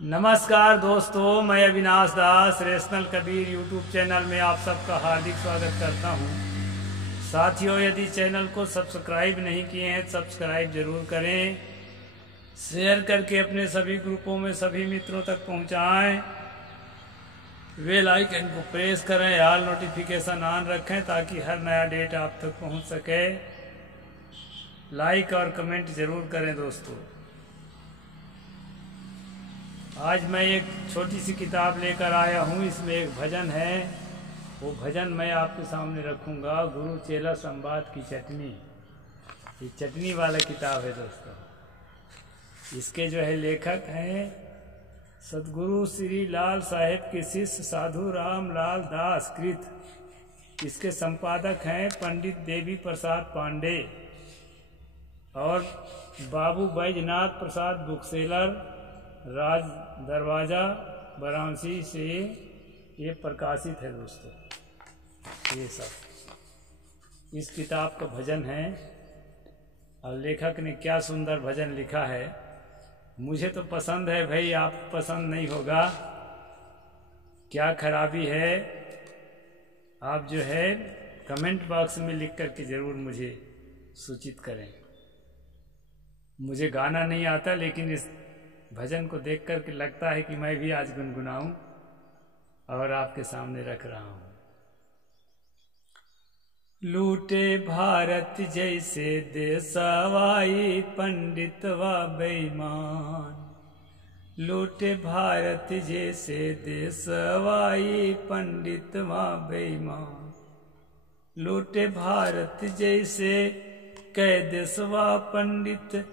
नमस्कार दोस्तों, मैं अविनाश दास रेशनल कबीर यूट्यूब चैनल में आप सबका हार्दिक स्वागत करता हूं। साथियों, यदि चैनल को सब्सक्राइब नहीं किए हैं सब्सक्राइब जरूर करें, शेयर करके अपने सभी ग्रुपों में सभी मित्रों तक पहुंचाएं, बेल आइकन को प्रेस करें, ऑल नोटिफिकेशन ऑन रखें ताकि हर नया डेट आप तक पहुंच सके। लाइक और कमेंट जरूर करें दोस्तों। आज मैं एक छोटी सी किताब लेकर आया हूँ। इसमें एक भजन है, वो भजन मैं आपके सामने रखूँगा। गुरु चेला संवाद की चटनी, ये चटनी वाला किताब है दोस्तों। इसके जो है लेखक हैं सदगुरु श्री लाल साहेब के शिष्य साधु राम लाल दास कृत। इसके संपादक हैं पंडित देवी प्रसाद पांडे और बाबू बैजनाथ प्रसाद बुकसेलर, राज दरवाजा, वाराणसी से ये प्रकाशित है दोस्तों। ये सब इस किताब का भजन है और लेखक ने क्या सुंदर भजन लिखा है। मुझे तो पसंद है भाई, आप पसंद नहीं होगा। क्या खराबी है आप जो है कमेंट बॉक्स में लिख करके जरूर मुझे सूचित करें। मुझे गाना नहीं आता, लेकिन इस भजन को देख करके लगता है कि मैं भी आज गुनगुनाऊं और आपके सामने रख रहा हूं। लूटे भारत जैसे देशवाई पंडित व बेईमान, लूटे भारत जैसे देशवाई पंडित व बेईमान, लूटे भारत जैसे कै देशवा पंडित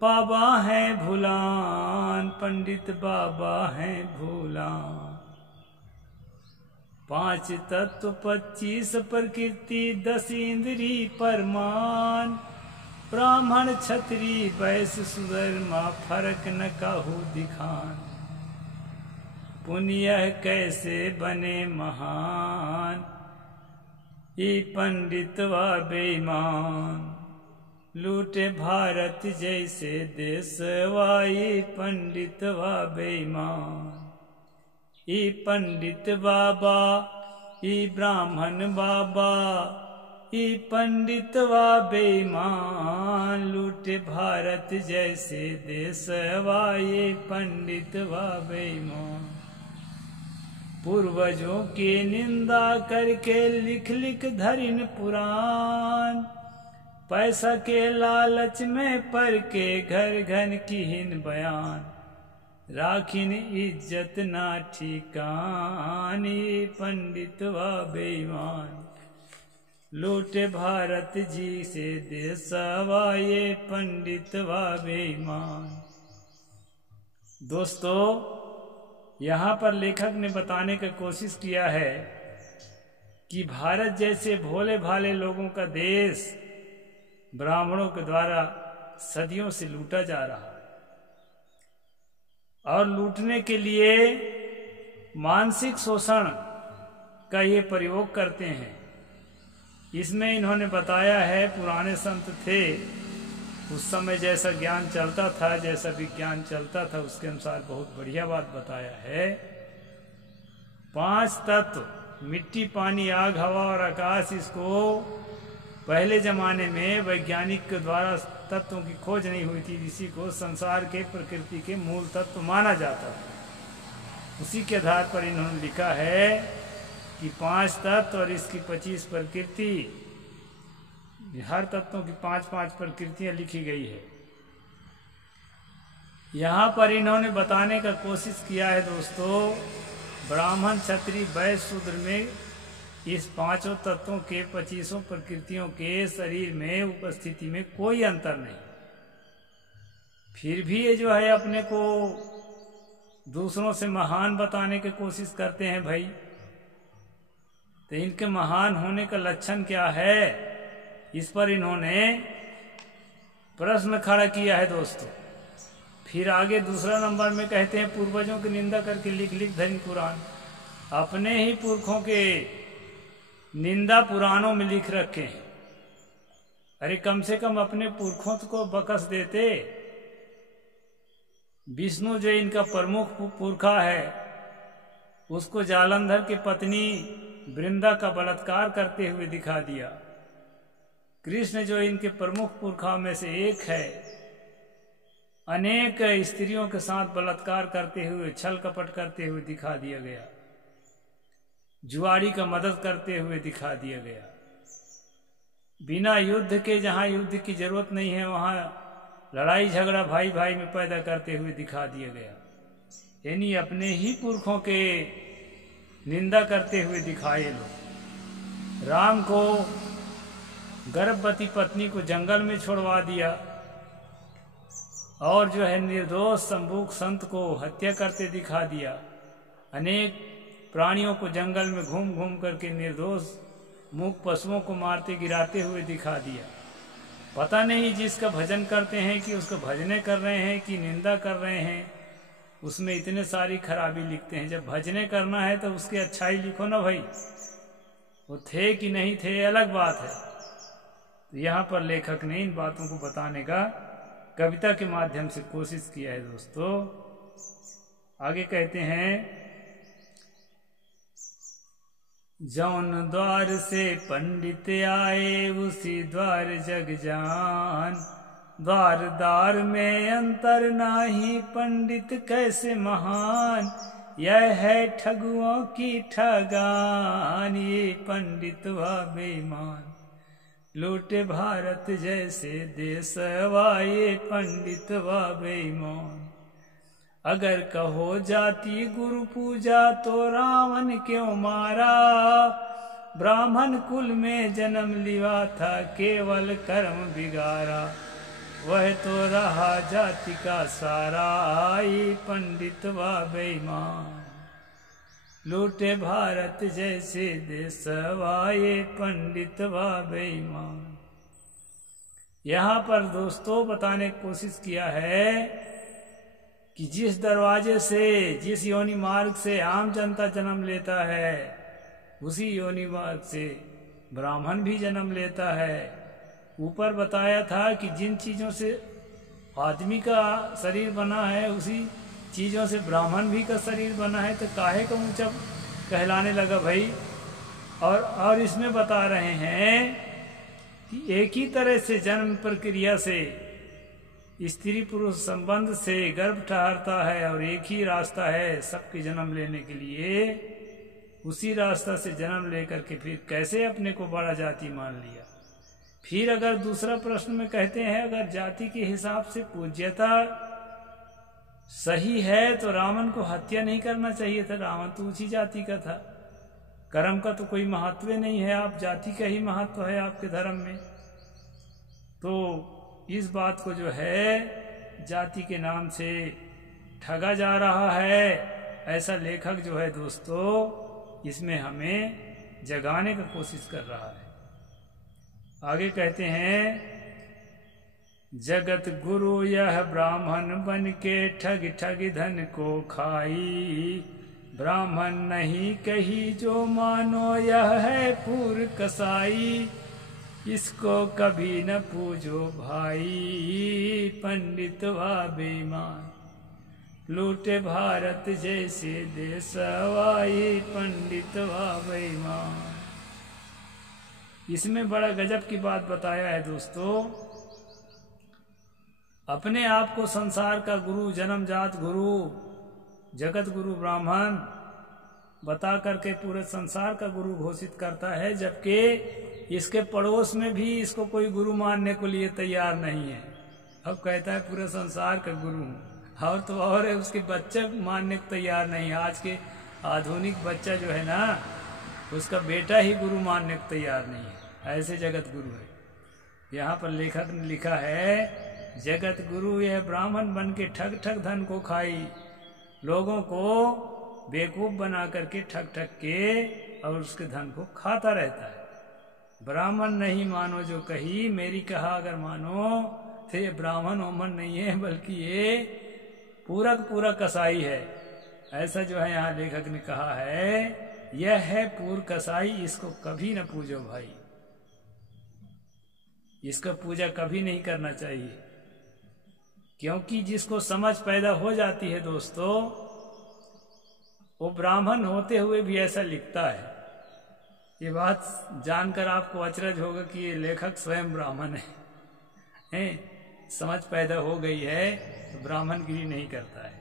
बाबा हैं भूलान, पंडित बाबा हैं भूलान। 5 तत्व 25 प्रकृति 10 इंद्री परमान, ब्राह्मण क्षत्रिय वैश्य सुधर्मा फर्क न काहू दिखान। पुण्य कैसे बने महान, ये पंडित व बेईमान, लूटे भारत जैसे देशवाई पंडित व बेईमान। ई पंडित बाबा ई ब्राह्मण बाबा, ई पंडित व बेईमान, लूटे भारत जैसे देशवाई पंडित व बेईमान। पूर्वजों की निंदा करके लिख लिख धरिन पुराण, पैसा के लालच में पर के घर घन की हिन बयान। राखिन इज्जत ना ठिकानी, पंडित व बेईमान, लूटे भारत जी से देशवा ये पंडित व बेईमान। दोस्तों, यहाँ पर लेखक ने बताने की कोशिश किया है कि भारत जैसे भोले भाले लोगों का देश ब्राह्मणों के द्वारा सदियों से लूटा जा रहा है और लूटने के लिए मानसिक शोषण का ये प्रयोग करते हैं। इसमें इन्होंने बताया है, पुराने संत थे उस समय जैसा ज्ञान चलता था, जैसा विज्ञान चलता था, उसके अनुसार बहुत बढ़िया बात बताया है। 5 तत्व मिट्टी पानी आग हवा और आकाश, इसको पहले जमाने में वैज्ञानिक के द्वारा तत्वों की खोज नहीं हुई थी, इसी को संसार के प्रकृति के मूल तत्व माना जाता था। उसी के आधार पर इन्होंने लिखा है कि 5 तत्व और इसकी 25 प्रकृति, हर तत्वों की 5-5 प्रकृतियां लिखी गई है। यहाँ पर इन्होंने बताने का कोशिश किया है दोस्तों, ब्राह्मण क्षत्रिय वैश्य शूद्र में इस 5 तत्वों के 25 प्रकृतियों के शरीर में उपस्थिति में कोई अंतर नहीं। फिर भी ये जो है अपने को दूसरों से महान बताने की कोशिश करते हैं भाई। तो इनके महान होने का लक्षण क्या है, इस पर इन्होंने प्रश्न खड़ा किया है दोस्तों। फिर आगे दूसरा नंबर में कहते हैं, पूर्वजों की निंदा करके लिख लिख धरिन पुराण। अपने ही पुरखों के निंदा पुराणों में लिख रखे हैं। अरे कम से कम अपने पुरखों को बकस देते, विष्णु जो इनका प्रमुख पुरखा है, उसको जालंधर की पत्नी वृंदा का बलात्कार करते हुए दिखा दिया। कृष्ण जो इनके प्रमुख पुरखा में से एक है, अनेक स्त्रियों के साथ बलात्कार करते हुए, छल कपट करते हुए दिखा दिया गया। जुआरी का मदद करते हुए दिखा दिया गया। बिना युद्ध के, जहां युद्ध की जरूरत नहीं है वहां लड़ाई झगड़ा भाई भाई में पैदा करते हुए दिखा दिया गया। यानी अपने ही पुरखों के निंदा करते हुए दिखाए लोग। राम को गर्भवती पत्नी को जंगल में छोड़वा दिया और जो है निर्दोष संबुक संत को हत्या करते दिखा दिया। अनेक प्राणियों को जंगल में घूम घूम करके निर्दोष मूक पशुओं को मारते गिराते हुए दिखा दिया। पता नहीं जिसका भजन करते हैं कि उसको भजने कर रहे हैं कि निंदा कर रहे हैं, उसमें इतने सारी खराबी लिखते हैं। जब भजने करना है तो उसकी अच्छाई लिखो ना भाई, वो थे कि नहीं थे अलग बात है। तो यहाँ पर लेखक ने इन बातों को बताने का कविता के माध्यम से कोशिश किया है दोस्तों। आगे कहते हैं, जौन द्वार से पंडित आए उसी द्वार जग जान, द्वार द्वार में अंतर नाही पंडित कैसे महान, यह है ठगुओं की ठगान, ये पंडित व बेईमान, लूटे भारत जैसे देश वाये पंडित व बेईमान। अगर कहो जाति गुरु पूजा तो रावण क्यों मारा, ब्राह्मण कुल में जन्म लिया था केवल कर्म बिगाड़ा, वह तो रहा जाति का सारा, आई पंडित व बेईमान, लूटे भारत जैसे देश वाये पंडित व बेईमान। यहाँ पर दोस्तों बताने की कोशिश किया है कि जिस दरवाजे से, जिस योनि मार्ग से आम जनता जन्म लेता है, उसी योनि मार्ग से ब्राह्मण भी जन्म लेता है। ऊपर बताया था कि जिन चीज़ों से आदमी का शरीर बना है उसी चीज़ों से ब्राह्मण भी का शरीर बना है, तो काहे का ऊंचा कहलाने लगा भाई। और इसमें बता रहे हैं कि एक ही तरह से जन्म प्रक्रिया से, स्त्री पुरुष संबंध से गर्भ ठहरता है और एक ही रास्ता है सबके जन्म लेने के लिए। उसी रास्ता से जन्म लेकर के फिर कैसे अपने को बड़ा जाति मान लिया। फिर अगर दूसरा प्रश्न में कहते हैं, अगर जाति के हिसाब से पूज्यता सही है तो रावण को हत्या नहीं करना चाहिए था। रावण तो ऊंची जाति का था, कर्म का तो कोई महत्व नहीं है, आप जाति का ही महत्व है आपके धर्म में। तो इस बात को जो है जाति के नाम से ठगा जा रहा है, ऐसा लेखक जो है दोस्तों इसमें हमें जगाने का कोशिश कर रहा है। आगे कहते हैं, जगत गुरु यह ब्राह्मण बन के ठग ठग धन को खाई, ब्राह्मण नहीं कही जो मानो यह है पूर कसाई, इसको कभी न पूजो भाई पंडित व बेईमान, लूटे भारत जैसे देश वाये पंडित व बेईमान। इसमें बड़ा गजब की बात बताया है दोस्तों। अपने आप को संसार का गुरु, जन्मजात गुरु, जगत गुरु ब्राह्मण बता करके पूरे संसार का गुरु घोषित करता है, जबकि इसके पड़ोस में भी इसको कोई गुरु मानने को लिए तैयार नहीं है। अब कहता है पूरे संसार का गुरु हूँ, और तो और है उसके बच्चे मानने को तैयार नहीं है। आज के आधुनिक बच्चा जो है ना, उसका बेटा ही गुरु मानने को तैयार नहीं है। ऐसे जगत गुरु है। यहाँ पर लेखक ने लिखा है, जगत गुरु यह ब्राह्मण बन के ठग ठग धन को खाई, लोगों को बेवकूफ बना करके ठग ठग के और उसके धन को खाता रहता है। ब्राह्मण नहीं मानो जो कही, मेरी कहा अगर मानो तो ये ब्राह्मण ओमन नहीं है, बल्कि ये पूरा कसाई है। ऐसा जो है यहाँ लेखक ने कहा है, यह है पूर कसाई, इसको कभी न पूजो भाई, इसका पूजा कभी नहीं करना चाहिए। क्योंकि जिसको समझ पैदा हो जाती है दोस्तों, वो ब्राह्मण होते हुए भी ऐसा लिखता है। ये बात जानकर आपको अचरज होगा कि ये लेखक स्वयं ब्राह्मण है। समझ पैदा हो गई है तो ब्राह्मणगिरी नहीं करता है।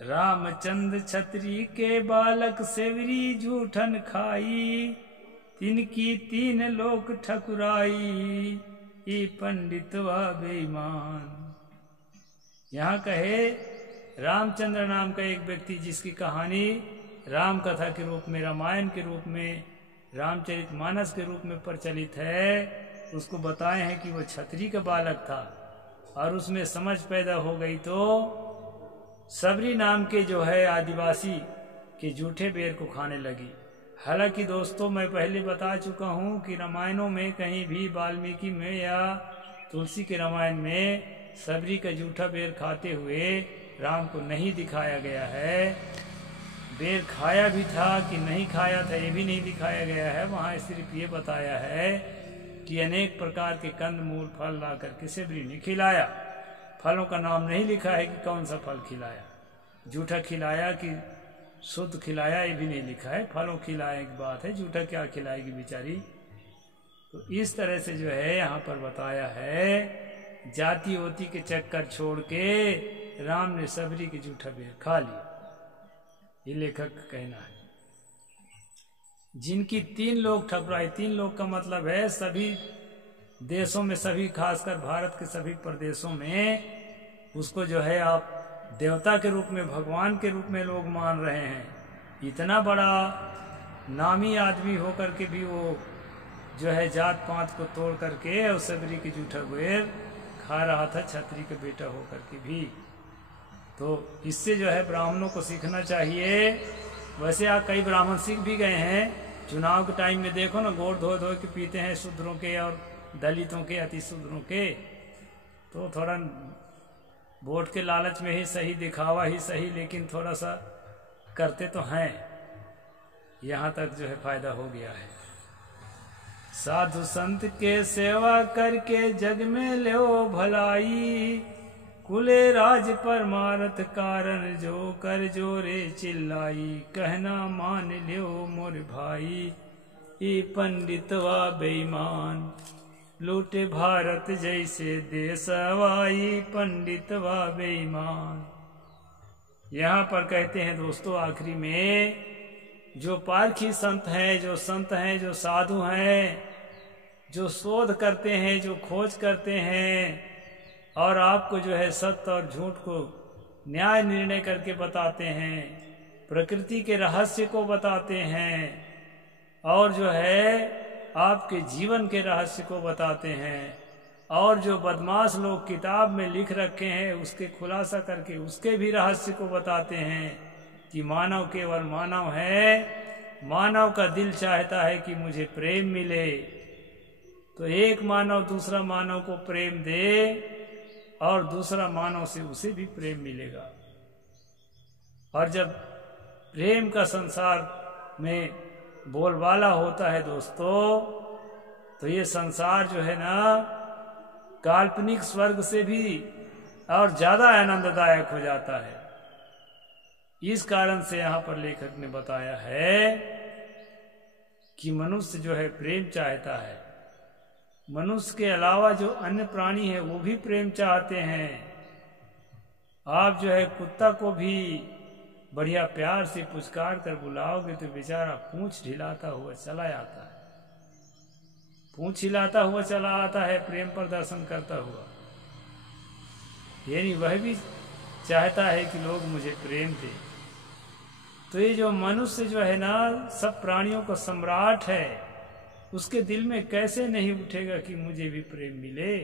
रामचंद्र छत्री के बालक सेवरी जूठन खाई, तिनकी तीन लोक ठकुराई, ये पंडित व बेईमान। यहाँ कहे रामचंद्र नाम का एक व्यक्ति जिसकी कहानी राम कथा के रूप में, रामायण के रूप में, रामचरितमानस के रूप में प्रचलित है, उसको बताए हैं कि वो छत्री का बालक था और उसमें समझ पैदा हो गई तो सबरी नाम के जो है आदिवासी के जूठे बेर को खाने लगी। हालांकि दोस्तों मैं पहले बता चुका हूँ कि रामायणों में कहीं भी वाल्मीकि में या तुलसी के रामायण में सबरी का जूठा बेर खाते हुए राम को नहीं दिखाया गया है। बेर खाया भी था कि नहीं खाया था ये भी नहीं दिखाया गया है। वहाँ सिर्फ ये बताया है कि अनेक प्रकार के कंद मूल फल ला करके सेवरी ने खिलाया। फलों का नाम नहीं लिखा है कि कौन सा फल खिलाया, जूठा खिलाया कि शुद्ध खिलाया ये भी नहीं लिखा है। फलों खिलाए की बात है, जूठा क्या खिलाएगी बेचारी। तो इस तरह से जो है यहाँ पर बताया है, जाति ओती के चक्कर छोड़ के राम ने सबरी के जूठा बेर खा लिया, ये लेखक का कहना है। जिनकी तीन लोग ठकुराई, तीन लोग का मतलब है सभी देशों में, सभी खासकर भारत के सभी प्रदेशों में उसको जो है आप देवता के रूप में, भगवान के रूप में लोग मान रहे हैं। इतना बड़ा नामी आदमी होकर के भी वो जो है जात पात को तोड़ करके और सबरी की जूठा बेर खा रहा था, छत्री का बेटा होकर के भी। तो इससे जो है ब्राह्मणों को सीखना चाहिए। वैसे आप कई ब्राह्मण सीख भी गए हैं। चुनाव के टाइम में देखो ना, गोड़ धो धो के पीते हैं शूद्रों के और दलितों के, अति शूद्रों के। तो थोड़ा वोट के लालच में ही सही, दिखावा ही सही, लेकिन थोड़ा सा करते तो हैं। यहाँ तक जो है फायदा हो गया है। साधु संत के सेवा करके जग में लो भलाई, कुले राज परमारथ कारण जो कर जोरे चिल्लाई, कहना मान लियो मोर भाई, ये पंडित व बेईमान, लूटे भारत जैसे देश हवाई, पंडित व बेईमान। यहाँ पर कहते हैं दोस्तों आखिरी में, जो पारखी संत हैं, जो संत हैं, जो साधु हैं, जो शोध करते हैं, जो खोज करते हैं और आपको जो है सत्य और झूठ को न्याय निर्णय करके बताते हैं, प्रकृति के रहस्य को बताते हैं और जो है आपके जीवन के रहस्य को बताते हैं, और जो बदमाश लोग किताब में लिख रखे हैं उसके खुलासा करके उसके भी रहस्य को बताते हैं कि मानव केवल मानव है। मानव का दिल चाहता है कि मुझे प्रेम मिले, तो एक मानव दूसरा मानव को प्रेम दे और दूसरा मानव से उसे भी प्रेम मिलेगा। और जब प्रेम का संसार में बोलबाला होता है दोस्तों, तो ये संसार जो है ना काल्पनिक स्वर्ग से भी और ज्यादा आनंददायक हो जाता है। इस कारण से यहाँ पर लेखक ने बताया है कि मनुष्य जो है प्रेम चाहता है। मनुष्य के अलावा जो अन्य प्राणी है वो भी प्रेम चाहते हैं। आप जो है कुत्ता को भी बढ़िया प्यार से पुचकार कर बुलाओगे तो बेचारा पूंछ हिलाता हुआ चला आता है, पूंछ हिलाता हुआ चला आता है, प्रेम प्रदर्शन करता हुआ। यानी वह भी चाहता है कि लोग मुझे प्रेम दें। तो ये जो मनुष्य जो है ना सब प्राणियों का सम्राट है, उसके दिल में कैसे नहीं उठेगा कि मुझे भी प्रेम मिले।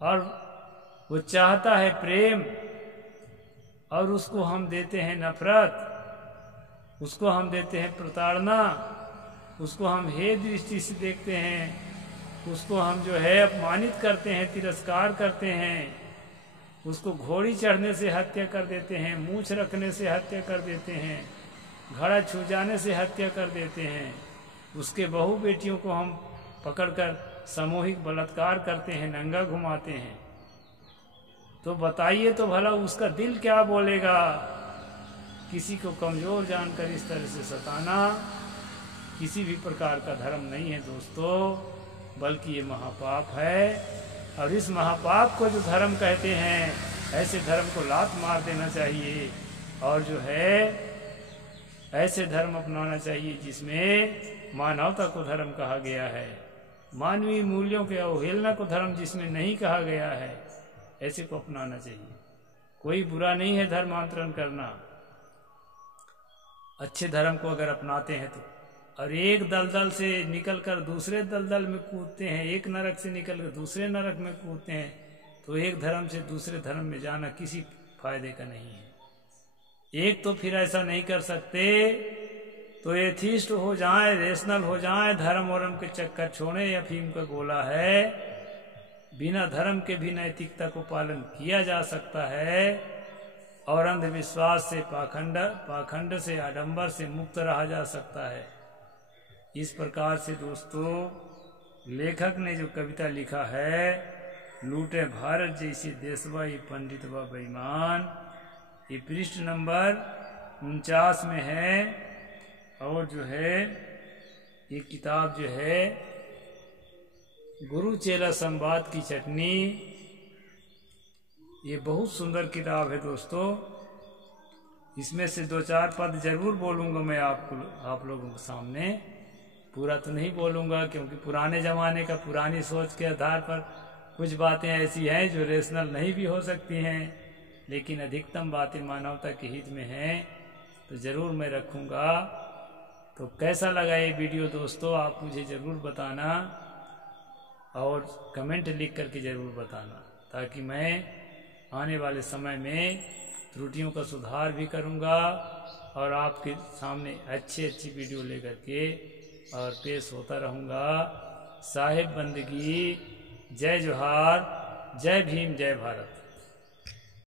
और वो चाहता है प्रेम और उसको हम देते हैं नफरत, उसको हम देते हैं प्रताड़ना, उसको हम हे दृष्टि से देखते हैं, उसको हम जो है अपमानित करते हैं, तिरस्कार करते हैं, उसको घोड़ी चढ़ने से हत्या कर देते हैं, मूछ रखने से हत्या कर देते हैं, घड़ा छू जाने से हत्या कर देते हैं, उसके बहू बेटियों को हम पकड़कर सामूहिक बलात्कार करते हैं, नंगा घुमाते हैं, तो बताइए तो भला उसका दिल क्या बोलेगा। किसी को कमज़ोर जानकर इस तरह से सताना किसी भी प्रकार का धर्म नहीं है दोस्तों, बल्कि ये महापाप है। और इस महापाप को जो धर्म कहते हैं, ऐसे धर्म को लात मार देना चाहिए और जो है ऐसे धर्म अपनाना चाहिए जिसमें मानवता को धर्म कहा गया है, मानवीय मूल्यों के अवहेलना को धर्म जिसमें नहीं कहा गया है, ऐसे को अपनाना चाहिए। कोई बुरा नहीं है धर्मांतरण करना, अच्छे धर्म को अगर अपनाते हैं तो। और एक दलदल से निकलकर दूसरे दलदल में कूदते हैं, एक नरक से निकलकर दूसरे नरक में कूदते हैं, तो एक धर्म से दूसरे धर्म में जाना किसी फायदे का नहीं है। एक तो फिर ऐसा नहीं कर सकते तो एथिस्ट हो जाए, रेशनल हो जाए, धर्म वरम के चक्कर छोड़े। अफीम का गोला है, बिना धर्म के भी नैतिकता को पालन किया जा सकता है और अंधविश्वास से, पाखंड से, आडंबर से मुक्त रहा जा सकता है। इस प्रकार से दोस्तों लेखक ने जो कविता लिखा है, लूटे भारत जैसे देशवा ये पंडित व बेईमान, ये पृष्ठ नंबर 49 में है। और जो है ये किताब जो है गुरु चेला संवाद की चटनी, ये बहुत सुंदर किताब है दोस्तों। इसमें से 2-4 पद जरूर बोलूँगा मैं आप लोगों के सामने, पूरा तो नहीं बोलूँगा क्योंकि पुराने ज़माने का पुरानी सोच के आधार पर कुछ बातें ऐसी हैं जो रेशनल नहीं भी हो सकती हैं, लेकिन अधिकतम बातें मानवता के हित में हैं, तो ज़रूर मैं रखूँगा। तो कैसा लगा ये वीडियो दोस्तों, आप मुझे ज़रूर बताना और कमेंट लिख करके ज़रूर बताना, ताकि मैं आने वाले समय में त्रुटियों का सुधार भी करूँगा और आपके सामने अच्छी वीडियो लेकर के और पेश होता रहूँगा। साहिब बंदगी, जय जोहार, जय भीम, जय भारत।